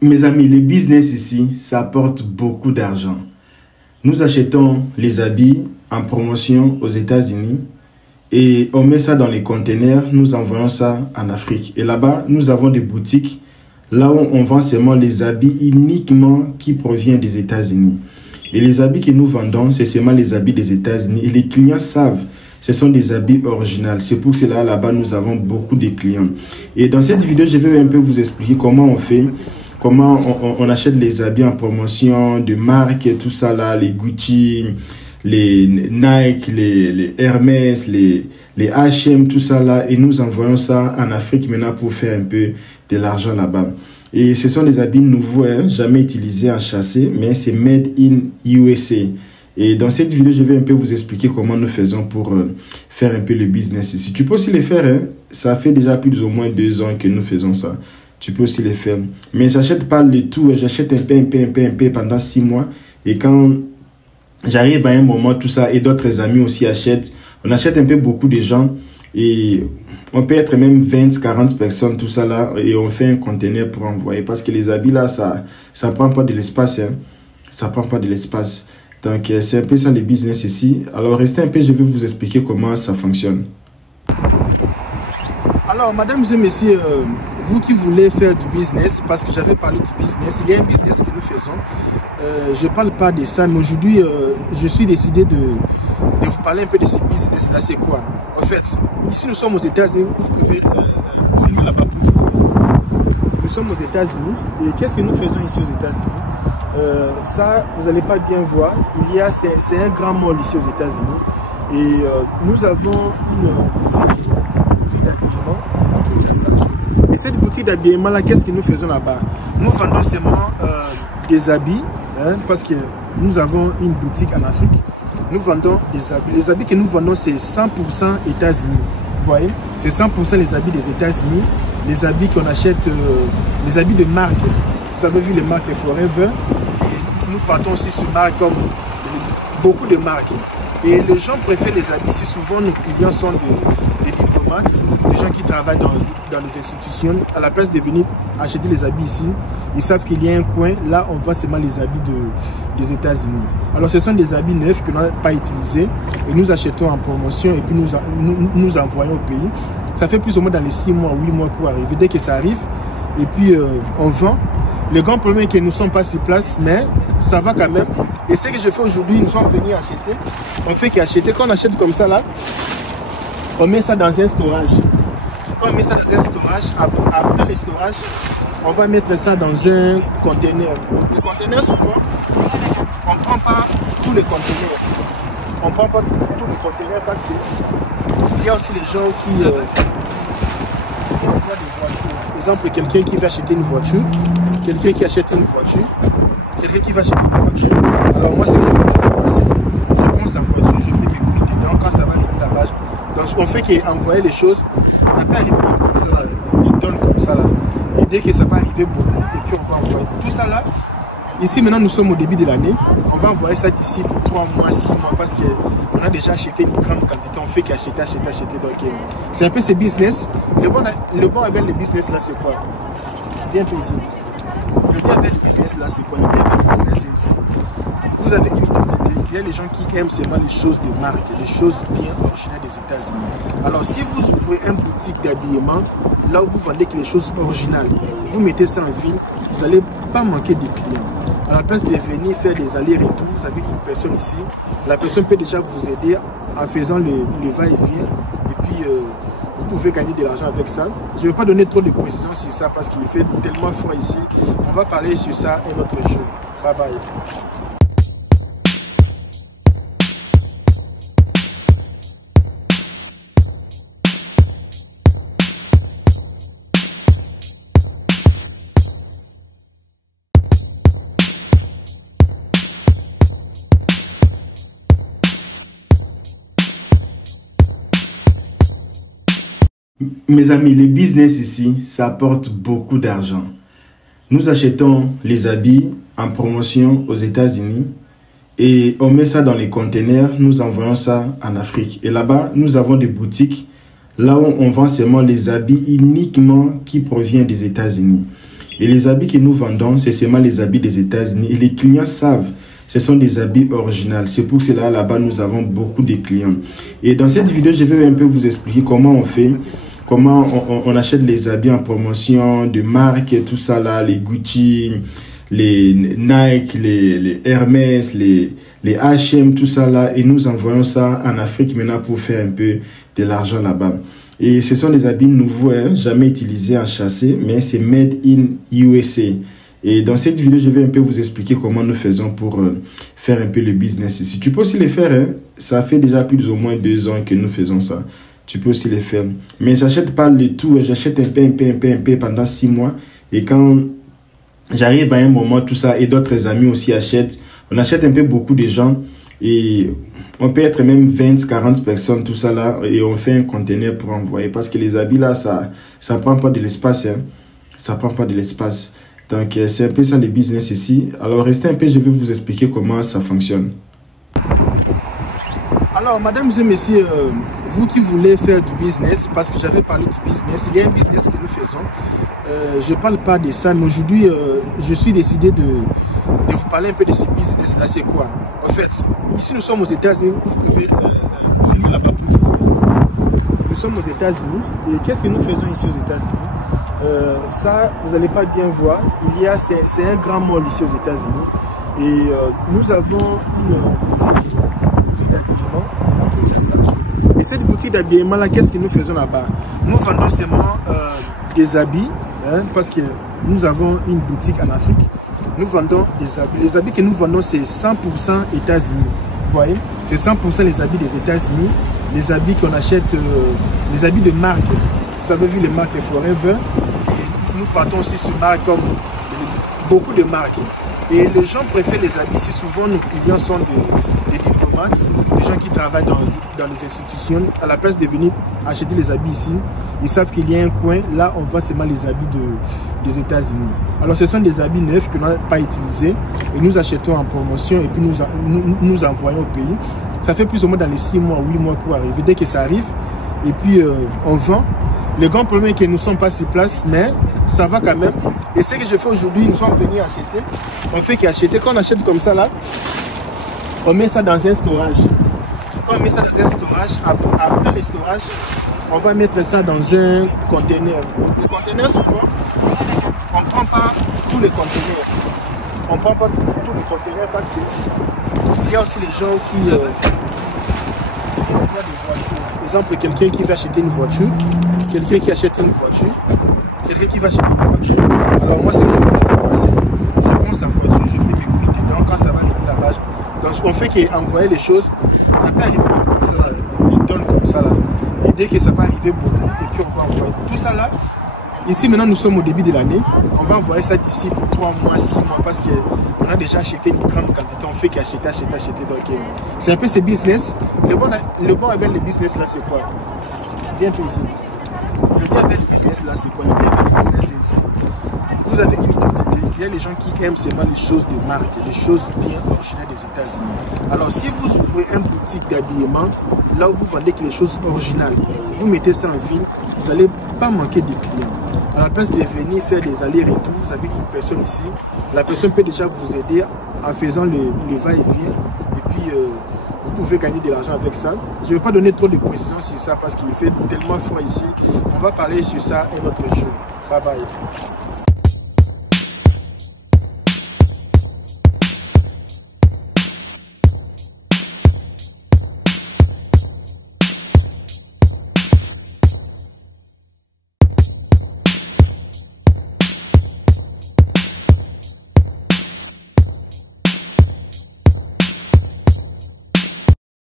Mes amis, le business ici, ça apporte beaucoup d'argent. Nous achetons les habits en promotion aux États-Unis et on met ça dans les containers, nous envoyons ça en Afrique. Et là-bas, nous avons des boutiques là où on vend seulement les habits uniquement qui proviennent des États-Unis. Et les habits que nous vendons, c'est seulement les habits des États-Unis. Et les clients savent, ce sont des habits originaux. C'est pour cela, là-bas, nous avons beaucoup de clients. Et dans cette vidéo, je vais un peu vous expliquer comment on fait, comment on achète les habits en promotion, de marque, tout ça là, les Gucci, les Nike, les Hermès, les H&M, tout ça là. Et nous envoyons ça en Afrique maintenant pour faire un peu de l'argent là-bas. Et ce sont des habits nouveaux, hein, jamais utilisés en chassé, mais c'est made in USA. Et dans cette vidéo, je vais un peu vous expliquer comment nous faisons pour faire un peu le business ici. Tu peux aussi le faire, hein? Ça fait déjà plus ou moins 2 ans que nous faisons ça. Tu peux aussi le faire. Mais j'achète pas le tout, j'achète un peu pendant 6 mois. Et quand j'arrive à un moment, tout ça, et d'autres amis aussi achètent, on achète un peu beaucoup de gens. Et on peut être même 20, 40 personnes, tout ça là, et on fait un conteneur pour envoyer. Parce que les habits là, ça prend pas de l'espace, hein. Ça prend pas de l'espace. Donc, c'est un peu ça le business ici. Alors, restez un peu, je vais vous expliquer comment ça fonctionne. Alors, mesdames et messieurs, vous qui voulez faire du business, parce que j'avais parlé du business, il y a un business que nous faisons. Je ne parle pas de ça, mais aujourd'hui, je suis décidé de vous parler un peu de ce business-là. C'est quoi? En fait, ici, nous sommes aux États-Unis. Vous pouvez filmer là-bas pour que vous voyez. Nous sommes aux États-Unis. Et qu'est-ce que nous faisons ici aux États-Unis? Ça, vous n'allez pas bien voir. C'est un grand mall ici aux États-Unis. Et nous avons une boutique d'habillement. Et cette boutique d'habillement là, qu'est-ce que nous faisons là-bas? Nous vendons seulement des habits, hein, parce que nous avons une boutique en Afrique. Nous vendons des habits. Les habits que nous vendons, c'est 100% États-Unis. Vous voyez? C'est 100% les habits des États-Unis. Les habits qu'on achète, les habits de marque. Vous avez vu les marques Forever. Et nous partons aussi sur marques comme beaucoup de marques. Et les gens préfèrent les habits. Si souvent nos clients sont des diplomates, des gens qui travaillent dans les institutions, à la place de venir acheter les habits ici, ils savent qu'il y a un coin, là on voit seulement les habits des États-Unis. Alors ce sont des habits neufs que nous n'avons pas utilisés et nous achetons en promotion et puis nous envoyons au pays. Ça fait plus ou moins dans les 6 mois, 8 mois pour arriver. Dès que ça arrive, et puis on vend. Le grand problème est que nous ne sommes pas sur place, mais ça va quand même. Et ce que je fais aujourd'hui, nous sommes venus acheter. On fait qu'acheter, quand on achète comme ça là, on met ça dans un storage. Quand on met ça dans un storage, après le storage, on va mettre ça dans un conteneur. Le conteneur, souvent, on ne prend pas tous les conteneurs. On ne prend pas tous les conteneurs parce qu'il y a aussi les gens qui envoient des voitures. Par exemple, quelqu'un qui va acheter une voiture, quelqu'un qui achète une voiture, quelqu'un qui va acheter une voiture. Alors moi, c'est comme ça, je prends sa voiture, je fais mes bruits dedans, quand ça va arriver là-bas. Donc on fait qu'envoyer les choses, ça peut arriver comme ça, là, des tonnes comme ça là. Et dès que ça va arriver beaucoup, et puis on va envoyer tout ça là. Ici maintenant nous sommes au début de l'année, on va envoyer ça d'ici 3 mois, 6 mois, parce qu'on a déjà acheté une grande quantité, on fait qu'acheter. Donc c'est un peu ce business. Le bon avec le business là, c'est quoi? Bientôt ici. Le bien avec le business là, c'est quoi? Le bien avec le business, c'est vous avez une identité. Il y a les gens qui aiment seulement les choses de marque, les choses bien originales des États-Unis. Alors si vous ouvrez une boutique d'habillement, là où vous vendez que les choses originales, vous mettez ça en ville, vous n'allez pas manquer de clients. À la place de venir faire des allers-retours, vous avez une personne ici. La personne peut déjà vous aider en faisant le va-et-vient. Et puis, vous pouvez gagner de l'argent avec ça. Je ne vais pas donner trop de précisions sur ça parce qu'il fait tellement froid ici. On va parler sur ça un autre jour. Bye bye. Mes amis, le business ici, ça apporte beaucoup d'argent. Nous achetons les habits en promotion aux États-Unis et on met ça dans les containers, nous envoyons ça en Afrique. Et là-bas, nous avons des boutiques là où on vend seulement les habits uniquement qui proviennent des États-Unis. Et les habits que nous vendons, c'est seulement les habits des États-Unis. Et les clients savent, ce sont des habits originaux. C'est pour cela, là-bas, nous avons beaucoup de clients. Et dans cette vidéo, je vais un peu vous expliquer comment on fait, comment on achète les habits en promotion, de marque et tout ça là, les Gucci, les Nike, les Hermès, les H&M, tout ça là. Et nous envoyons ça en Afrique maintenant pour faire un peu de l'argent là-bas. Et ce sont des habits nouveaux, hein, jamais utilisés en chassé, mais c'est made in USA. Et dans cette vidéo, je vais un peu vous expliquer comment nous faisons pour faire un peu le business ici. Tu peux aussi le faire, hein? Ça fait déjà plus ou moins 2 ans que nous faisons ça. Tu peux aussi le faire. Mais j'achète pas le tout, j'achète un peu pendant 6 mois. Et quand j'arrive à un moment, tout ça, et d'autres amis aussi achètent, on achète un peu beaucoup de gens. Et on peut être même 20, 40 personnes, tout ça là, et on fait un conteneur pour envoyer. Parce que les habits là, ça prend pas de l'espace, hein. Ça prend pas de l'espace. Donc, c'est un peu ça le business ici. Alors, restez un peu, je vais vous expliquer comment ça fonctionne. Alors, mesdames et messieurs, vous qui voulez faire du business, parce que j'avais parlé du business, il y a un business que nous faisons. Je ne parle pas de ça, mais aujourd'hui, je suis décidé de vous parler un peu de ce business-là. C'est quoi? En fait, ici, nous sommes aux États-Unis. Vous pouvez filmer là-bas pour que vous voyez. Nous sommes aux États-Unis. Et qu'est-ce que nous faisons ici aux États-Unis? Ça, vous n'allez pas bien voir. C'est un grand mall ici aux États-Unis. Et nous avons une boutique d'habillement. Et cette boutique d'habillement-là, qu'est-ce que nous faisons là-bas? Nous vendons seulement des habits, hein, parce que nous avons une boutique en Afrique. Nous vendons des habits. Les habits que nous vendons, c'est 100% États-Unis. Vous voyez? C'est 100% les habits des États-Unis. Les habits qu'on achète, les habits de marque. Vous avez vu les marques Forever. Et nous partons aussi sur marque comme beaucoup de marques. Et les gens préfèrent les habits. Si souvent nos clients sont des diplomates, des gens qui travaillent dans les institutions, à la place de venir acheter les habits ici, ils savent qu'il y a un coin, là on voit seulement les habits des États-Unis. Alors ce sont des habits neufs que nous n'avons pas utilisés et nous achetons en promotion et puis nous envoyons au pays. Ça fait plus ou moins dans les 6 mois, 8 mois pour arriver. Dès que ça arrive, et puis on vend. Le grand problème est que nous ne sommes pas sur place, mais ça va quand même. Et ce que je fais aujourd'hui, nous sommes venus acheter. On fait qu'acheter, quand on achète comme ça là, on met ça dans un storage. Quand on met ça dans un storage, après le storage, on va mettre ça dans un conteneur. Le conteneur, souvent, on ne prend pas tous les conteneurs. On ne prend pas tous les conteneurs parce qu'il y a aussi les gens qui envoient des voitures. Par exemple, quelqu'un qui va acheter une voiture, quelqu'un qui achète une voiture, quelqu'un qui va acheter une voiture. Alors moi, c'est ce que je fais, c'est passer. Je prends sa voiture, je fais mes coups dedans, quand ça va arriver là-bas. Donc on fait qu'envoyer les choses, ça peut arriver comme ça, il donne comme ça là. Et dès que ça va arriver beaucoup, et puis on va envoyer tout ça là. Ici maintenant nous sommes au début de l'année, on va envoyer ça d'ici 3 mois, 6 mois parce qu'on a déjà acheté une grande quantité, on fait qu'acheter. Donc c'est un peu ce business. Le bon avec le business là c'est quoi? Bientôt ici. Le bien avec le business là c'est quoi? Le bien avec le business c'est vous avez une identité. Il y a les gens qui aiment seulement les choses de marque, les choses bien originales des États-Unis. Alors si vous ouvrez une boutique d'habillement, là où vous vendez que les choses originales, vous mettez ça en ville, vous n'allez pas manquer de clients. À la place de venir faire des allers-retours, vous avez une personne ici. La personne peut déjà vous aider en faisant le va-et-vient. Et puis, vous pouvez gagner de l'argent avec ça. Je ne vais pas donner trop de précisions sur ça parce qu'il fait tellement froid ici. On va parler sur ça un autre jour. Bye bye.